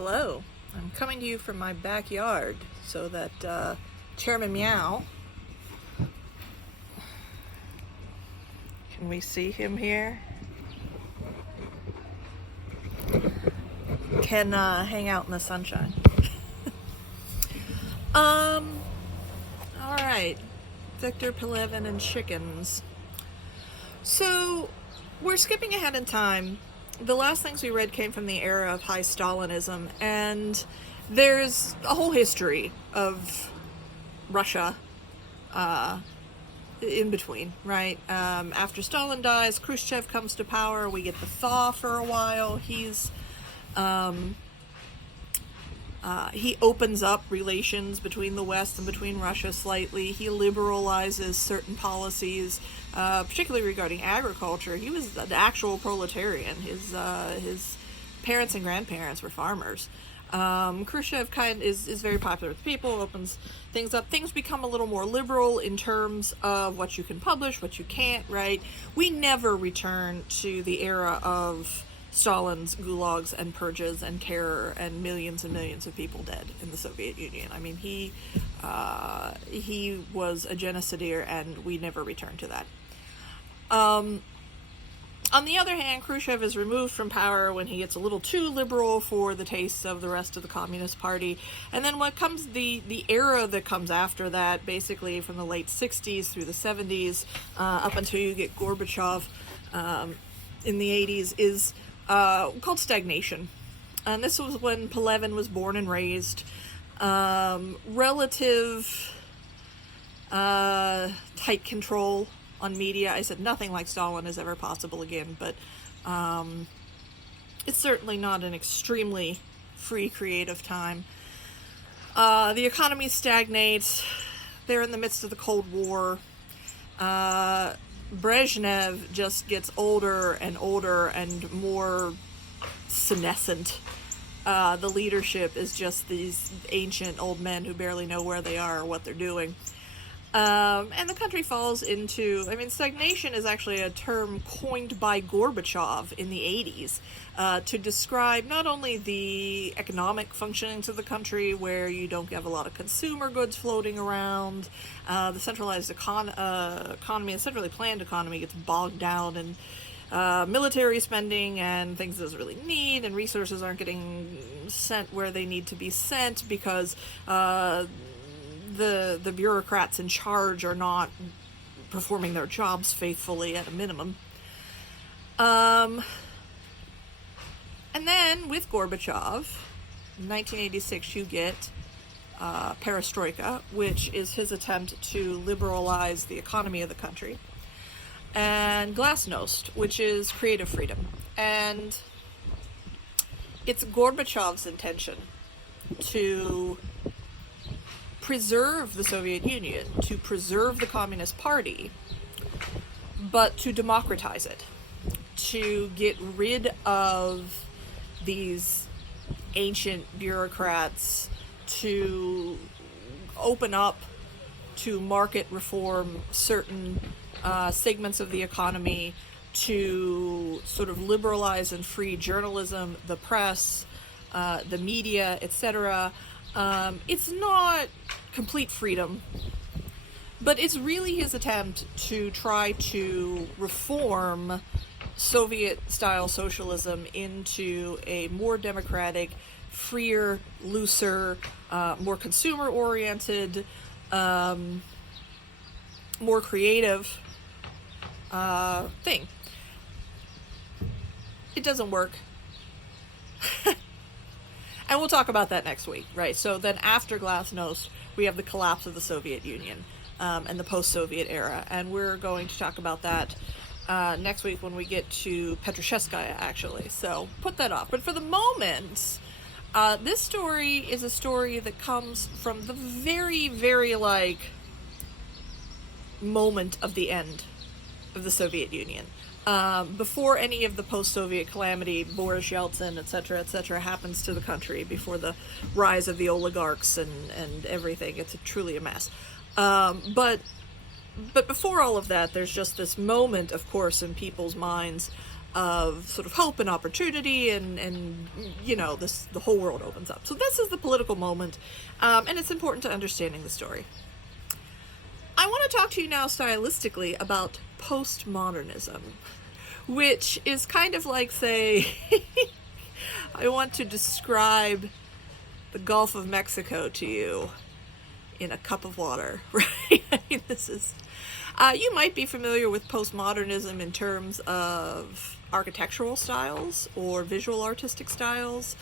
Hello, I'm coming to you from my backyard so that Chairman Meow, can we see him here? Can hang out in the sunshine. Alright, Victor, Pelevin, and chickens. So, we're skipping ahead in time. The last things we read came from the era of high Stalinism, and there's a whole history of Russia in between, right? After Stalin dies, Khrushchev comes to power, we get the thaw for a while. He opens up relations between the West and between Russia slightly. He liberalizes certain policies, particularly regarding agriculture. He was an actual proletarian. His parents and grandparents were farmers. Khrushchev is very popular with people, opens things up. Things become a little more liberal in terms of what you can publish, what you can't, right? We never return to the era of Stalin's gulags and purges and terror and millions of people dead in the Soviet Union. I mean, he was a genocidaire, and we never returned to that. On the other hand, Khrushchev is removed from power when he gets a little too liberal for the tastes of the rest of the Communist Party. And then what comes, the era that comes after that, basically from the late 60s through the 70s, up until you get Gorbachev in the 80s, is called stagnation. And this was when Pelevin was born and raised. Relative tight control on media. I said nothing like Stalin is ever possible again, but it's certainly not an extremely free, creative time. The economy stagnates. They're in the midst of the Cold War. Brezhnev just gets older and more senescent. The leadership is just these ancient old men who barely know where they are or what they're doing. And the country falls into, stagnation is actually a term coined by Gorbachev in the 80s to describe not only the economic functionings of the country, where you don't have a lot of consumer goods floating around, the centralized economy, the centrally planned economy gets bogged down in military spending and things it doesn't really need, and resources aren't getting sent where they need to be sent because the bureaucrats in charge are not performing their jobs faithfully at a minimum. And then with Gorbachev, in 1986, you get perestroika, which is his attempt to liberalize the economy of the country, and glasnost, which is creative freedom. And it's Gorbachev's intention to preserve the Soviet Union, to preserve the Communist Party, but to democratize it, to get rid of these ancient bureaucrats, to open up to market reform certain segments of the economy, to sort of liberalize and free journalism, the press, the media, etc. It's not complete freedom, but it's really his attempt to try to reform Soviet-style socialism into a more democratic, freer, looser, more consumer-oriented, more creative thing. It doesn't work. And we'll talk about that next week, right? So then after Glasnost, we have the collapse of the Soviet Union and the post-Soviet era. And we're going to talk about that next week when we get to Petrushevskaya, actually. So put that off. But for the moment, this story is a story that comes from the very, very, moment of the end of the Soviet Union. Before any of the post-Soviet calamity, Boris Yeltsin, etc., happens to the country, before the rise of the oligarchs and everything, it's truly a mess. But before all of that, there's just this moment, of course, in people's minds of sort of hope and opportunity, and you know, the whole world opens up. So this is the political moment, and it's important to understanding the story. I want to talk to you now stylistically about postmodernism, which is kind of like, say, I want to describe the Gulf of Mexico to you in a cup of water, right? I mean, this is, you might be familiar with postmodernism in terms of architectural styles or visual artistic styles,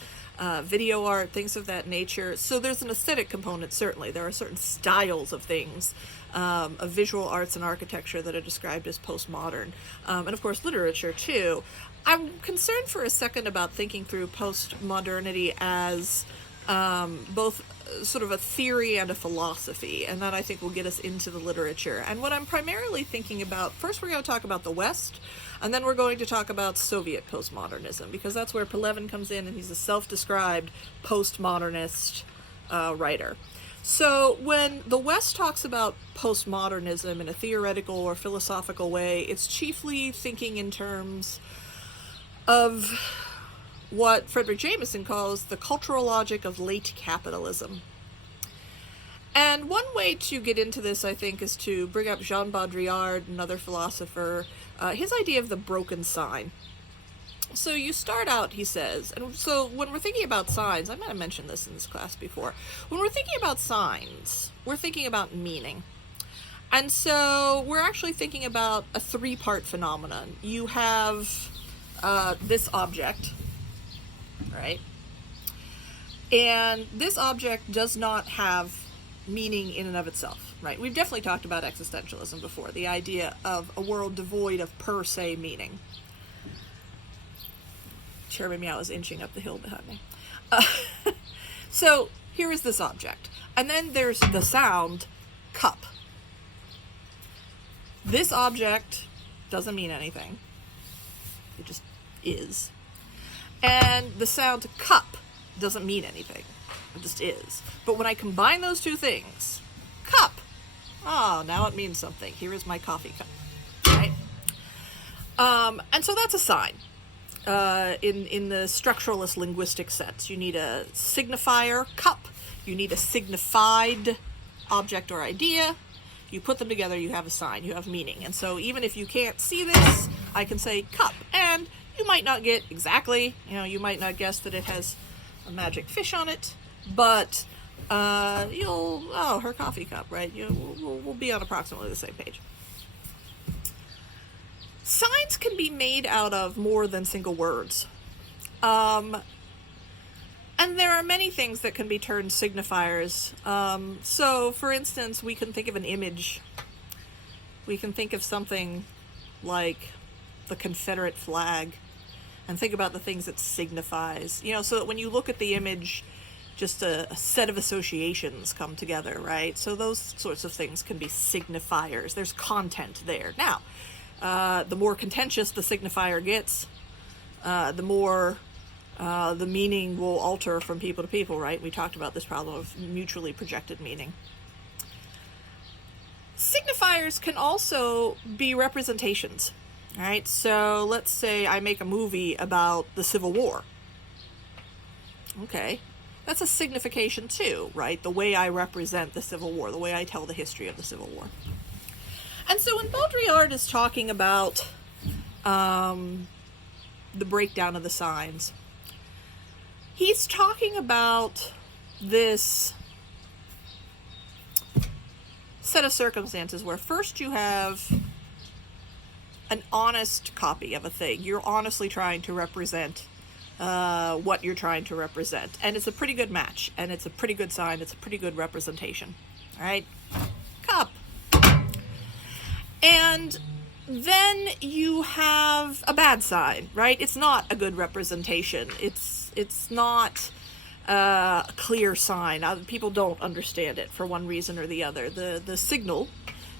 video art, things of that nature. So there's an aesthetic component, certainly. There are certain styles of things, of visual arts and architecture that are described as postmodern. And of course, literature, too. I'm concerned for a second about thinking through postmodernity as both sort of a theory and a philosophy, and that I think will get us into the literature. And what I'm primarily thinking about, first we're going to talk about the West, and then we're going to talk about Soviet postmodernism, because that's where Pelevin comes in, and he's a self-described postmodernist writer. So when the West talks about postmodernism in a theoretical or philosophical way, it's chiefly thinking in terms of what Frederick Jameson calls the cultural logic of late capitalism. And one way to get into this, I think, is to bring up Jean Baudrillard, another philosopher, his idea of the broken sign. So you start out, he says, and so when we're thinking about signs, I might have mentioned this in this class before, when we're thinking about signs, we're thinking about meaning. And so we're actually thinking about a three-part phenomenon. You have this object, right? And this object does not have meaning in and of itself, right? We've definitely talked about existentialism before, the idea of a world devoid of per se meaning. Cherry Meow is inching up the hill behind me. So here is this object. And then there's the sound, cup. This object doesn't mean anything. It just is. And the sound cup doesn't mean anything. It just is. But when I combine those two things, cup, now it means something. Here is my coffee cup, right? And so that's a sign. In the structuralist linguistic sense, you need a signifier, cup. You need a signified object or idea. You put them together, you have a sign, you have meaning. And so even if you can't see this, I can say cup. And you might not get exactly, you might not guess that it has a magic fish on it, but her coffee cup, right? We'll be on approximately the same page. Signs can be made out of more than single words. And there are many things that can be turned signifiers. So, for instance, we can think of an image. We can think of something like the Confederate flag and think about the things it signifies. So that when you look at the image, just a set of associations come together, right? So those sorts of things can be signifiers. There's content there. Now, the more contentious the signifier gets, the more the meaning will alter from people to people, right? We talked about this problem of mutually projected meaning. Signifiers can also be representations, right? So let's say I make a movie about the Civil War. Okay, that's a signification too, right? The way I represent the Civil War, the way I tell the history of the Civil War. And so when Baudrillard is talking about the breakdown of the signs, he's talking about this set of circumstances where first you have an honest copy of a thing. You're honestly trying to represent what you're trying to represent. And it's a pretty good match, and it's a pretty good sign, it's a pretty good representation. All right? Cup. And then you have a bad sign, right? It's not a good representation. It's not a clear sign. People don't understand it for one reason or the other. The signal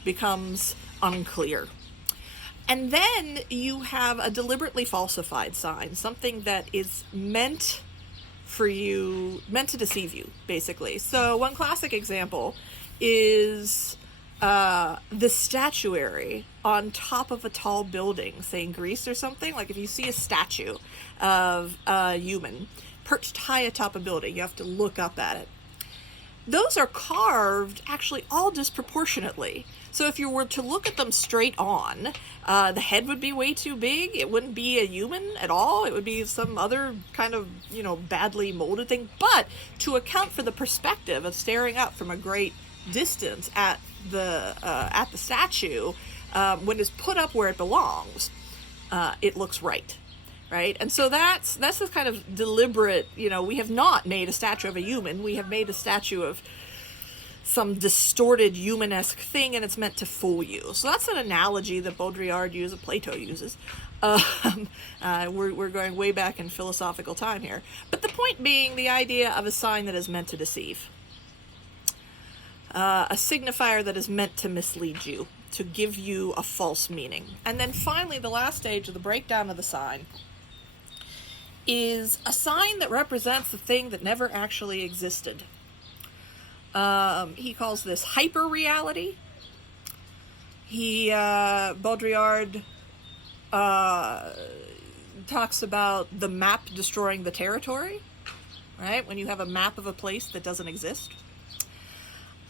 becomes unclear. And then you have a deliberately falsified sign, something that is meant to deceive you, basically. So one classic example is the statuary on top of a tall building, say in Greece or something, like if you see a statue of a human perched high atop a building, you have to look up at it. Those are carved actually all disproportionately. So if you were to look at them straight on, the head would be way too big. It wouldn't be a human at all. It would be some other kind of, badly molded thing. But to account for the perspective of staring up from a great distance at the statue, when it's put up where it belongs, it looks right. Right? And so that's this kind of deliberate, we have not made a statue of a human. We have made a statue of some distorted humanesque thing, and it's meant to fool you. So that's an analogy that Baudrillard uses, Plato uses. We're going way back in philosophical time here. But the point being the idea of a sign that is meant to deceive. A signifier that is meant to mislead you, to give you a false meaning. And then finally, the last stage of the breakdown of the sign is a sign that represents the thing that never actually existed. He calls this hyper-reality. Baudrillard talks about the map destroying the territory, right? When you have a map of a place that doesn't exist.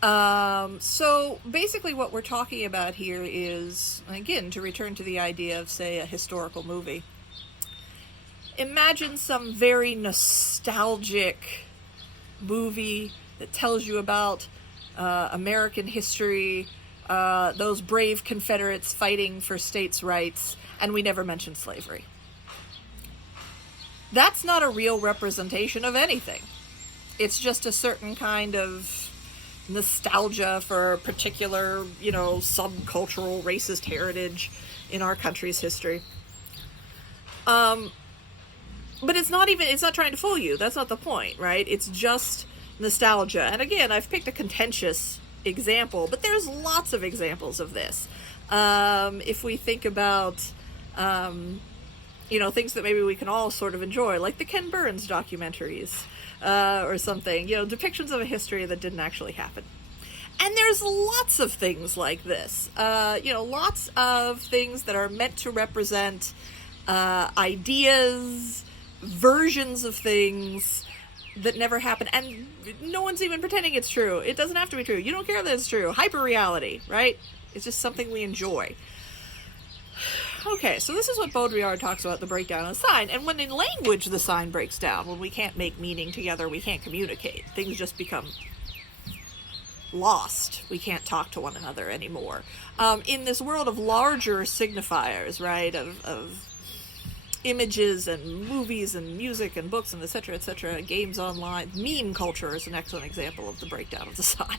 So basically what we're talking about here is, again, to return to the idea of, say, a historical movie. Imagine some very nostalgic movie that tells you about American history, those brave Confederates fighting for states' rights, and we never mentioned slavery. That's not a real representation of anything. It's just a certain kind of nostalgia for a particular, subcultural racist heritage in our country's history. But it's not trying to fool you. That's not the point, right? It's just nostalgia. And again, I've picked a contentious example, but there's lots of examples of this. If we think about, things that maybe we can all sort of enjoy, like the Ken Burns documentaries, or something, depictions of a history that didn't actually happen. And there's lots of things like this, lots of things that are meant to represent ideas, versions of things that never happen, and no one's even pretending it's true. It doesn't have to be true. You don't care that it's true. Hyper-reality, right? It's just something we enjoy. Okay, so this is what Baudrillard talks about, the breakdown of the sign. And when in language the sign breaks down, when we can't make meaning together, we can't communicate. Things just become lost. We can't talk to one another anymore. In this world of larger signifiers, right, of images and movies and music and books and etc., games online, meme culture is an excellent example of the breakdown of the sign.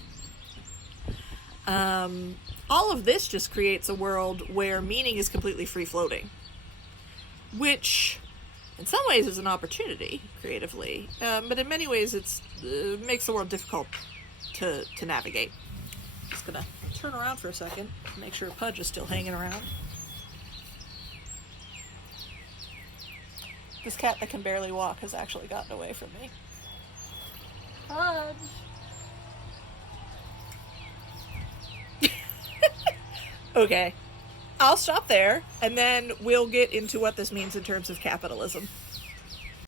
All of this just creates a world where meaning is completely free-floating, which in some ways is an opportunity creatively, but in many ways it makes the world difficult to navigate. Just gonna turn around for a second, make sure Pudge is still hanging around. This cat that can barely walk has actually gotten away from me. Pudge! Okay, I'll stop there, and then we'll get into what this means in terms of capitalism.